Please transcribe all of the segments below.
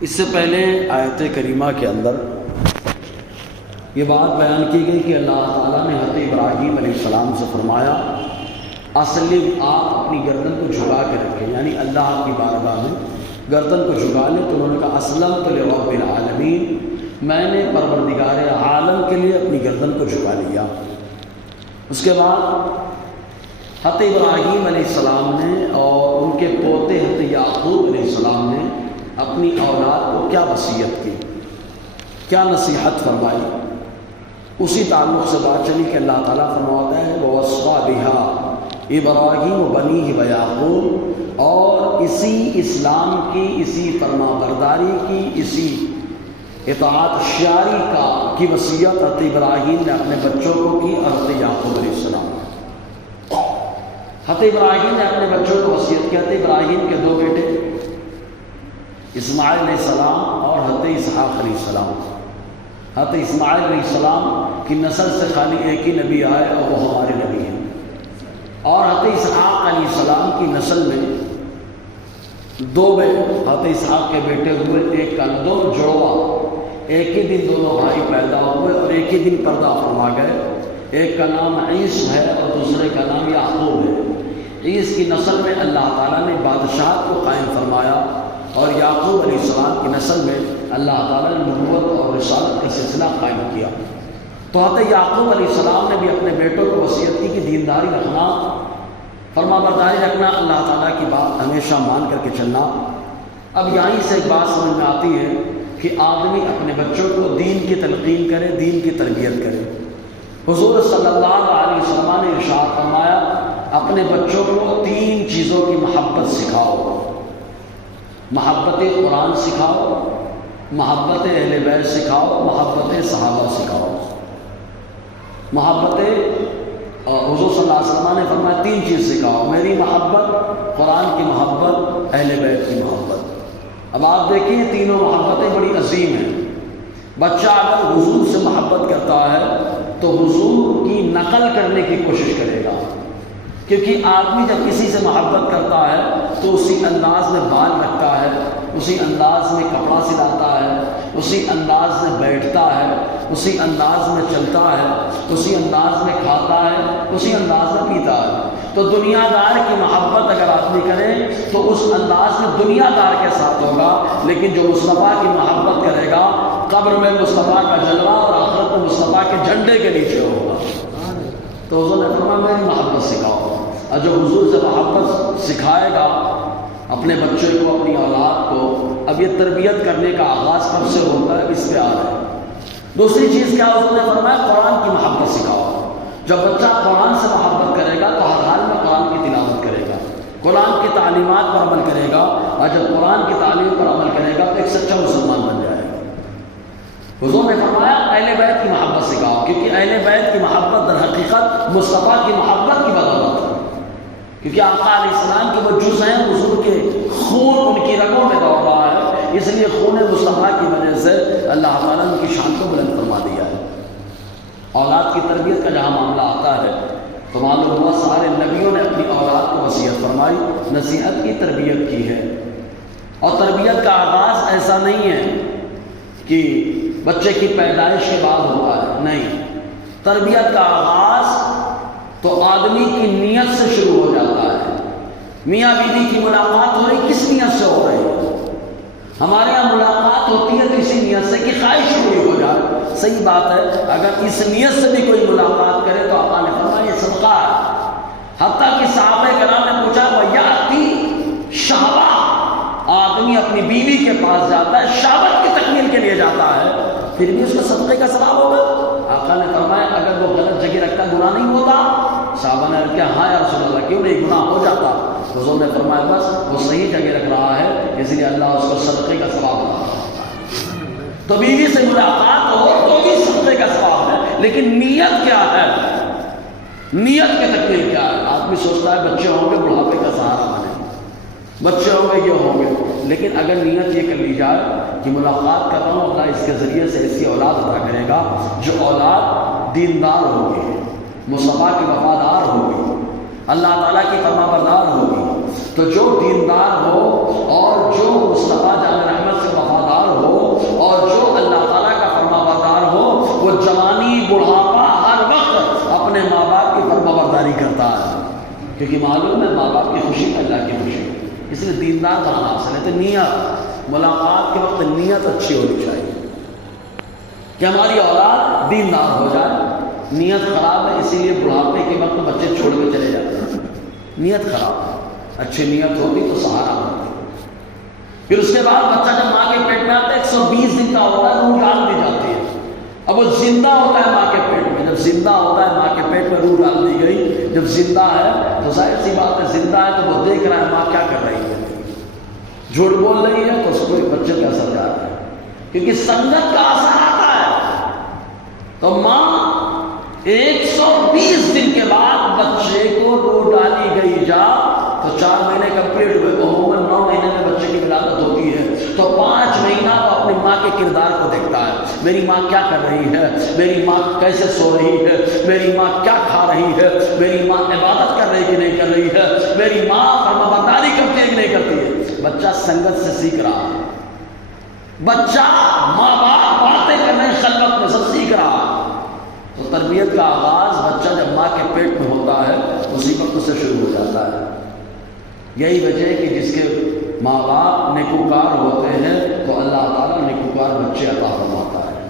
اس سے پہلے آیت کریمہ کے اندر یہ بات بیان کی گئی کہ اللہ تعالیٰ نے حضرت ابراہیم علیہ السلام سے فرمایا اسلم، آپ اپنی گردن کو جھکا کے رکھیں، یعنی اللہ کی بارگاہ میں گردن کو جھکا لیں۔ تو انہوں نے کہا اسلمت لرب العالمین، میں نے پروردگار عالم کے لیے اپنی گردن کو جھکا لیا۔ اس کے بعد حضرت ابراہیم علیہ السلام نے اور ان کے پوتے حضرت یعقوب علیہ السلام نے اپنی اولاد کو کیا وصیت کی، کیا نصیحت فرمائی، اسی تعلق سے بات چلی کہ اللہ تعالیٰ فرماتا ہے وَوَصَّىٰ بِهَا ابراہیم بنیہ ویعقوب، اور اسی اسلام کی، اسی فرما برداری کی، اسی اطاعت شیاری کی وصیت حضرت ابراہیم نے اپنے بچوں کو کی اور حضرت یعقوب علیہ السلام نے۔ حضرت ابراہیم نے اپنے بچوں کو وصیت کی۔ حضرت ابراہیم کے دو بیٹے اسماعیل علیہ السلام اور حضرت اسحاق علیہ السلام۔ حضرت اسماعیل علیہ السلام کی نسل سے خالی ایک ہی نبی آئے اور وہ ہمارے نبی ہیں، اور حضرت اسحاق علیہ السلام کی نسل میں دو حضرت اسحاق کے بیٹے ہوئے، ایک کا دو جڑواں، ایک ہی دن دونوں بھائی پیدا ہوئے اور ایک ہی دن پردہ فرما گئے۔ ایک کا نام عیس ہے اور دوسرے کا نام یعقوب ہے۔ عیس کی نسل میں اللہ تعالیٰ نے بادشاہت کو قائم فرمایا، اور یعقوب علیہ السلام کی نسل میں اللہ تعالیٰ نے نبوت اور رسالت کا سلسلہ قائم کیا۔ تو حضرت یعقوب علیہ السلام نے بھی اپنے بیٹوں کو وصیت کی کہ دینداری رکھنا، فرما برداری رکھنا، اللہ تعالیٰ کی بات ہمیشہ مان کر کے چلنا۔ اب یہیں سے ایک بات سمجھ میں آتی ہے کہ آدمی اپنے بچوں کو دین کی تلقین کرے، دین کی تربیت کرے۔ حضور صلی اللہ علیہ وسلم نے ارشاد فرمایا اپنے بچوں کو تین چیزوں کی محبت سکھاؤ، محبت قرآن سکھاؤ، محبت اہل بیت سکھاؤ، محبت صحابہ سکھاؤ۔ محبت حضور صلی اللہ علیہ وسلم نے فرمایا تین چیز سکھاؤ، میری محبت، قرآن کی محبت، اہل بیت کی محبت۔ اب آپ دیکھیں تینوں محبتیں بڑی عظیم ہیں۔ بچہ اگر حضور سے محبت کرتا ہے تو حضور کی نقل کرنے کی کوشش کرے گا، کیونکہ آدمی جب کسی سے محبت کرتا ہے تو اسی انداز میں بال رکھتا ہے، اسی انداز میں کپڑا سلاتا ہے، اسی انداز میں بیٹھتا ہے، اسی انداز میں چلتا ہے، اسی انداز میں کھاتا ہے، اسی انداز میں پیتا ہے۔ تو دنیا دار کی محبت اگر آدمی کرے تو اس انداز میں دنیا دار کے ساتھ ہوگا، لیکن جو مصطفیٰ کی محبت کرے گا قبر میں مصطفیٰ کا جلوہ اور آخرت میں مصطفیٰ کے جھنڈے کے نیچے ہوگا۔ تو حضور نے فرمایا میری محبت سکھاؤ، اور جو حضور سے محبت سکھائے گا اپنے بچے کو، اپنی اولاد کو، اب یہ تربیت کرنے کا آغاز کب سے ہوتا ہے، اس پہ آ رہا ہے۔ دوسری چیز کیا حضور نے فرمایا قرآن کی محبت سکھاؤ۔ جب بچہ قرآن سے محبت کرے گا تو ہر حال میں قرآن کی تلاوت کرے گا، قرآن کی تعلیمات پر عمل کرے گا، اور جب قرآن کی تعلیم پر عمل کرے گا تو ایک سچا مسلمان بن جائے گا۔ حضور نے فرمایا اہل بیت کی محبت سکھاؤ، کیونکہ اہل بیت کی محبت در حقیقت مصطفیٰ کی محبت کی بدولت ہے، کیونکہ آقا علیہ السلام کے وہ جز ہیں، حضور کے خون ان کی رگوں میں دوڑ رہا ہے، اس لیے خون مصطفیٰ کی وجہ سے اللہ تعالیٰ نے ان کی شان کو بلند فرما دیا ہے۔ اولاد کی تربیت کا جہاں معاملہ آتا ہے تو معلوم ہوا سارے نبیوں نے اپنی اولاد کو وصیت فرمائی، نصیحت کی، تربیت کی ہے۔ اور تربیت کا آغاز ایسا نہیں ہے کہ بچے کی پیدائش کے بعد ہوتا ہے، نہیں، تربیت کا آغاز تو آدمی کی نیت سے شروع ہو جاتا ہے۔ میاں بیوی کی ملاقات ہو رہی، کس نیت سے ہو رہی ہے؟ ہمارے یہاں ملاقات ہوتی ہے تو اسی نیت سے کہ خواہش پوری ہو جائے، صحیح بات ہے، اگر اس نیت سے بھی کوئی ملاقات کرے تو آقا نے فرمایا یہ صدقہ ہے۔ حتیٰ کہ صحابہ کرام نے پوچھا وَيَأْتِي شَهْوَةً، آدمی اپنی بیوی کے پاس جاتا ہے، شہوت کی تکمیل کے لیے جاتا ہے، پھر بھی اس کو صدقے کا ثواب ہوگا۔ آقا نے فرمایا اگر وہ غلط جگہ رکھتا گناہ نہیں ہوتا؟ صحابہ نے کہا ہاں یا رسول اللہ، کیوں نہیں گناہ ہو جاتا؟ حضور نے فرمایا بس وہ صحیح جگہ رکھ رہا ہے، اس لیے اللہ اس کو صدقے کا ثواب دیتا ہے۔ تو بیوی سے ملاقات ہو تو بھی صدقے کا ثواب ہے، لیکن نیت کیا ہے؟ نیت کی تکمیل کیا ہے؟ آدمی سوچتا ہے بچے ہوں گے بڑھاپے کا سہارا بنے، بچے ہوں گے یہ ہوں گے، لیکن اگر نیت یہ کر لی جائے کہ ملاقات کر رہا ہوں اللہ اس کے ذریعے سے ایسی اولاد عطا کرے گا جو اولاد دیندار ہوگی، مصطفیٰ کی وفادار ہوگی، اللہ تعالیٰ کی فرما بردار ہوگی، تو جو دیندار ہو اور جو مصطفیٰ جان رحمت سے وفادار کیونکہ معلوم ہے ماں باپ کی خوشی میں اللہ کی خوشی ہے، اس لیے دیندار بنانا حاصل ہے۔ تو نیت، ملاقات کے وقت نیت اچھی ہونی چاہیے کہ ہماری اولاد دیندار ہو جائے۔ نیت خراب ہے، اسی لیے بڑھاپے کے وقت بچے چھوڑ کے چلے جاتے ہیں، نیت خراب ہے۔ اچھی نیت ہوتی تو سہارا ہوتی۔ پھر اس کے بعد بچہ جب ماں کے پیٹ میں آتا ہے 120 دن کا ہوتا ہے، روح ڈال دی جاتی ہے۔ اب وہ زندہ ہوتا ہے ماں کے پیٹ میں، جب زندہ ہوتا ہے ماں کے پیٹ میں روح ڈال دی گئی، جب زندہ ہے تو ظاہر سی بات ہے زندہ ہے تو وہ دیکھ رہا ہے ماں کیا کر رہی ہے، جھوٹ بول رہی ہے تو اس کو بچے پہ اثر جاتا ہے، کیونکہ سنگت کا اثر آتا ہے۔ تو ماں 120 دن کے بعد بچے کو روح ڈالی گئی جا تو 4 مہینے کمپلیٹ ہوئے، عموماً 9 مہینے میں بچے کی ولادت ہوتی ہے، تو 5 مہینہ وہ اپنی ماں کے کردار کو دیکھتا ہے۔ میری ماں کیا کر رہی ہے، میری ماں کیسے سو رہی ہے، میری ماں کیا کھا رہی ہے، میری ماں عبادت کر رہی کہ نہیں کر رہی ہے، میری ماں فرمانبرداری کرتی ہے کہ نہیں کرتی ہے۔ بچہ سنگت سے سیکھ رہا ہے، بچہ ماں باپ باتیں کرنے خلوت میں سب سیکھ رہا ہے۔ تو تربیت کا آغاز بچہ جب ماں کے پیٹ میں ہوتا ہے اسی وقت سے شروع ہو جاتا ہے۔ یہی وجہ ہے کہ جس کے ماں باپ نیکوکار ہوتے ہیں تو اللہ تعالیٰ نیکوکار بچے عطا فرماتا ہے۔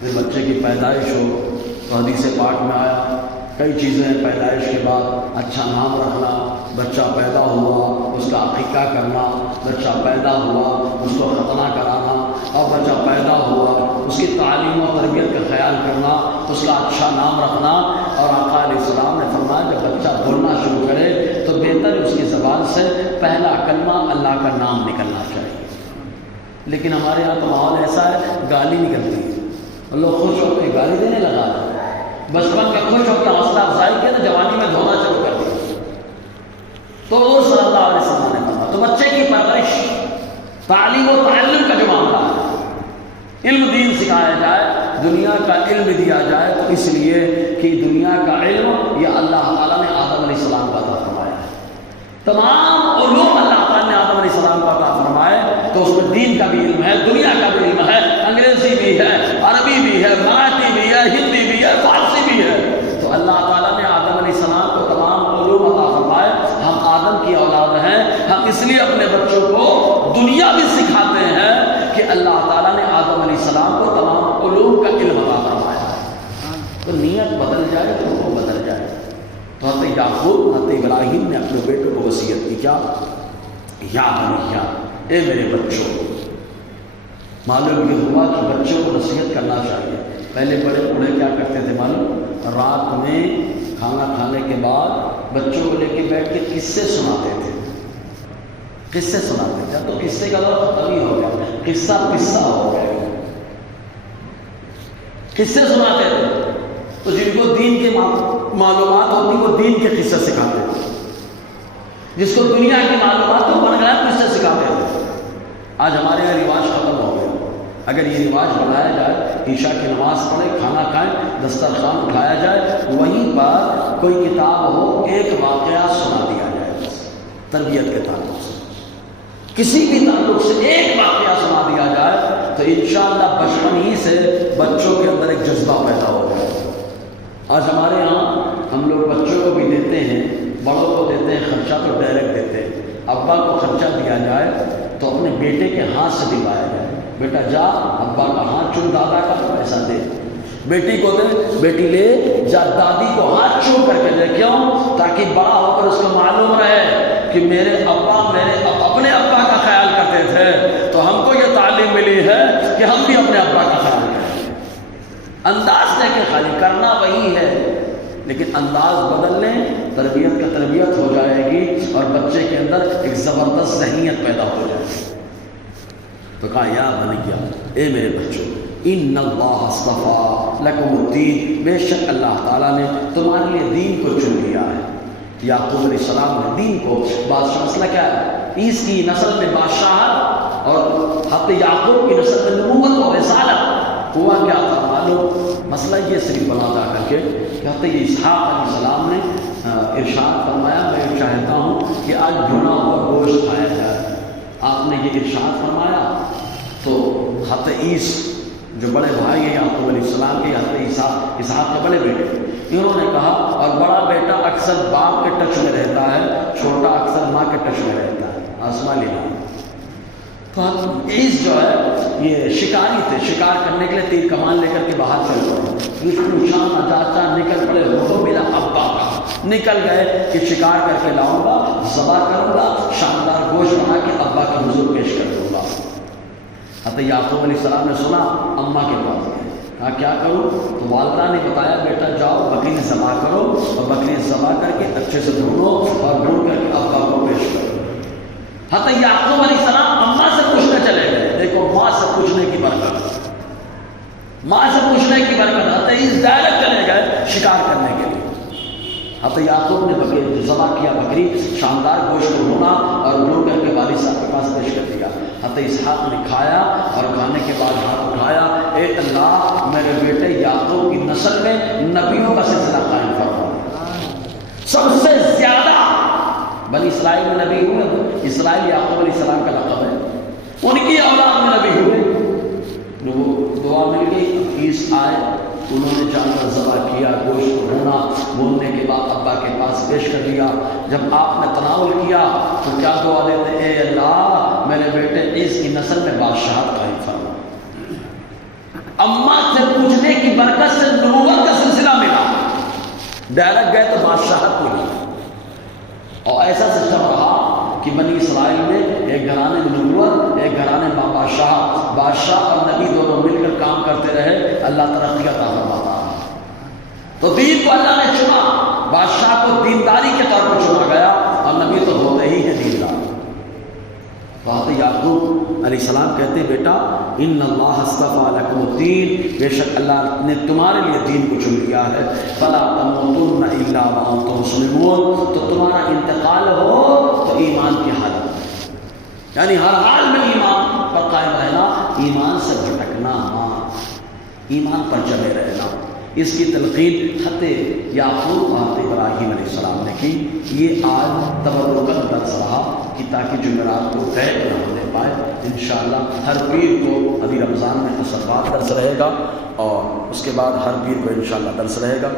پھر بچے کی پیدائش ہو تو حدیث پاک میں آیا کئی چیزیں ہیں، پیدائش کے بعد اچھا نام رکھنا، بچہ پیدا ہوا اس کا عقیقہ کرنا، بچہ پیدا ہوا اس کو ختنہ کرانا، اور بچہ پیدا ہوا اس کی تعلیم و تربیت کا خیال کرنا، اس کا اچھا نام رکھنا۔ اور آقا علیہ السلام نے فرمایا جب بچہ بولنا شروع کرے تو بہتر ہے اس کی زبان سے پہلا کلمہ اللہ کا نام نکلنا چاہیے۔ لیکن ہمارے یہاں تو ماحول ایسا ہے گالی نکلتی ہے اور لوگ خوش ہو کے گالی دینے لگا ہے، بچپن میں خوش ہو کے حوصلہ افزائی کیا تو جوانی میں دھونا شروع کر دیا۔ تو وہ صلی اللہ علیہ وسلم نے کہا تو بچے کی پرورش، تعلیم و تعلم کا جو معاملہ ہے، علم دین سکھایا جائے، دنیا کا علم دیا جائے، تو اس لیے کہ دنیا کا علم یہ اللہ تعالیٰ نے آدم علیہ السلام کا عطا فرمایا ہے۔ تمام علوم اللہ تعالیٰ نے آدم علیہ السلام کا عطا فرمائے، تو اس میں دین کا بھی علم ہے، دنیا کا بھی علم ہے، انگریزی بھی ہے، عربی بھی ہے، مراٹھی بھی ہے، ہندی بھی ہے، فارسی بھی ہے۔ تو اللہ تعالیٰ نے آدم علیہ السلام کو تمام علوم عطا فرمائے۔ ہم آدم کی اولاد ہیں، ہم اس لیے اپنے بچوں کو دنیا بھی سکھاتے ہیں کہ اللہ تعالیٰ نے آدم علیہ السلام کو تمام علوم کا علم عطا فرمایا ہے۔ تو نیت بدل جائے تو وہ بدل جائے۔ تو حضرت یعقوب، حضرت ابراہیم نے اپنے بیٹوں کو وصیت کی کیا؟ یا بنیا، اے میرے بچوں۔ معلوم یہ ہوا کہ بچوں کو نصیحت کرنا چاہیے۔ پہلے بڑے بوڑھے کیا کرتے تھے معلوم؟ رات میں کھانا کھانے کے بعد بچوں کو لے کے بیٹھ کے قصے سناتے تھے، قصے سناتے تھے۔ تو قصے کا دور ختم ہی ہو گیا، قصہ قصہ ہو گیا، قصے سناتے تھے۔ تو جن کو دین کی معلومات ہوتی وہ دین کے قصے سکھاتے تھے، جس کو دنیا کی معلومات تو بن گیا قصے سکھاتے تھے۔ آج ہمارے یہاں رواج ختم ہو گیا۔ اگر یہ رواج بنایا جائے، عشاء کی نماز پڑھے، کھانا کھائیں، دسترخوان اٹھایا جائے، وہیں پر کوئی کتاب ہو، ایک واقعہ سنا دیا جائے، تربیت کے تعلق سے، کسی بھی تعلق سے ایک واقعہ سنا دیا جائے تو انشاءاللہ بچپن ہی سے بچوں کے اندر ایک جذبہ پیدا ہو جائے۔ آج ہمارے یہاں ہم لوگ بچوں کو بھی دیتے ہیں، بڑوں کو دیتے ہیں، خرچہ تو ڈائریکٹ دیتے ہیں۔ ابا کو خرچہ دیا جائے تو اپنے بیٹے کے ہاتھ سے دلوایا جائے، بیٹا جا ابا کا ہاتھ چوم، دادا کا پیسہ دے، بیٹی کو دے، بیٹی لے جا دادی کو ہاتھ چوم کر کے دے۔ کیوں؟ تاکہ بڑا ہو کر اس کو معلوم رہے کہ میرے ابا اپنے ابا کا خیال کرتے تھے، تو ہم کو یہ تعلیم ملی ہے کہ ہم بھی اپنے ابا کا خیال کریں۔ انداز دے کے خالی کرنا وہی ہے، لیکن انداز بدل لیں، تربیت کا تربیت ہو جائے گی اور بچے کے اندر ایک زبردست ذہنیت پیدا ہو جائے گی۔ تو کہا یا بنیا، اے میرے بچوں، ان اللہ اصطفیٰ لکم الدین، بے شک اللہ تعالیٰ نے تمہارے لیے دین کو چن لیا ہے۔ یعقوب علیہ السلام نے دین کو، بادشاہ مسئلہ کیا ہے؟ اس کی نسل میں بادشاہت اور حضرت یعقوب کی نسل میں نبوت اور رسالت۔ ہوا کیا تھا معلوم؟ مسئلہ یہ صرف بنا کر کے کہ حضرت اسحاق علیہ السلام نے ارشاد فرمایا میں چاہتا ہوں کہ آج بھنا ہوا گوشت کھایا جائے۔ آپ نے یہ ارشاد فرمایا تو حضرت عیس جو بڑے بھائی ہیں یعقوب علیہ السلام کے، حضرت اسحاق کے بڑے بیٹے، انہوں نے کہا، اور بڑا بیٹا اکثر باپ کے ٹچ میں رہتا ہے، چھوٹا اکثر ماں کے ٹچ میں رہتا ہے، آسمانی نام۔ تو عیس جو ہے یہ شکاری تھے، شکار کرنے کے لیے تیر کمان لے کر کے باہر چل پڑے، شام چاچا نکل پڑے، ہو میرا ابا کا، نکل گئے کہ شکار کر کے لاؤں گا، ذبح کروں گا، شاندار گوشت بنا کے ابا کے حضور پیش کر دوں گا۔ حضرت یعقوب علیہ السلام نے سنا، اماں کے پاس گئے، کہا کیا کروں؟ تو والدہ نے بتایا بیٹا جاؤ بکری ذبح کرو، اور بکری ذبح کر کے اچھے سے دھونو اور ڈھونڈ کر کے ابا کو پیش کرو۔ حضرت یعقوب علیہ السلام اماں سے پوچھنے چلے گئے، دیکھو ماں سے پوچھنے کی برکت، ماں سے پوچھنے کی برکت۔ حضرت عیسی ڈائریکٹ چلے گئے شکار کرنے کے لیے۔ حضرت یعقوب نے بکری ذبح کیا، بکری شاندار گوشت کو بھونا اور ڈھونڈ کر کے والد صاحب کے پاس پیش کر دیا۔ حضرت اسحاق نے کھایا اور کھانے کے بعد ہاتھ اٹھایا، اے اللہ میرے بیٹے یعقوب کی نسل میں نبیوں کا سلسلہ قائم فرما۔ سب سے زیادہ بنی اسرائیل میں نبی ہوئے، اسرائیل یعقوب علیہ السلام کا لقب ہے، ان کی اولاد میں نبی ہوئے۔ دعا مل گئی، عیس آئے، انہوں نے جانور ذبح کیا، گوشت کو بھونا، بھوننے کے بعد ابا کے پاس پیش کر دیا۔ جب آپ نے تناول کیا تو کیا دعا دیتے؟ اے اللہ میرے بیٹے عیس کی نسل میں بادشاہت قائم فرما۔ اماں سے پوچھنے کی برکت سے نبوت کا سلسلہ ملا، ڈائریکٹ گئے تو بادشاہت ملی۔ اور ایسا سسٹم رہا کہ بنی اسرائیل میں ایک گھرانے میں نبوت، ایک گھرانے میں بادشاہ، بادشاہ اور نبی دونوں مل کر کام کرتے رہے، اللہ ترقی عطا فرماتا ہے۔ تو دین کو اللہ نے چنا، بادشاہ کو دینداری کے طور پر چنا گیا، اور نبی تو ہوتے ہی ہیں دیندار۔ حضرت یعقوب علیہ السلام کہتے ہیں بیٹا ان اللہ اصطفیٰ لکم الدین، بے شک اللہ نے تمہارے لیے دین کو چن لیا ہے، فلا تموتن الا وانتم مسلمون، تو تمہارا انتقال ہو تو ایمان کی حالت، یعنی ہر حال میں ایمان پر قائم رہنا، ایمان سے بھٹکنا ماں، ایمان پر جمے رہنا۔ اس کی تلقین حضرت یعقوب اور حضرت ابراہیم علیہ السلام نے کی۔ یہ آج تبرکاً درس رہا کہ تاکہ جمعرات کو طے نہ ہونے پائے۔ انشاءاللہ ہر پیر کو ابھی رمضان میں اثر بعد درس رہے گا، اور اس کے بعد ہر پیر کو انشاءاللہ درس رہے گا۔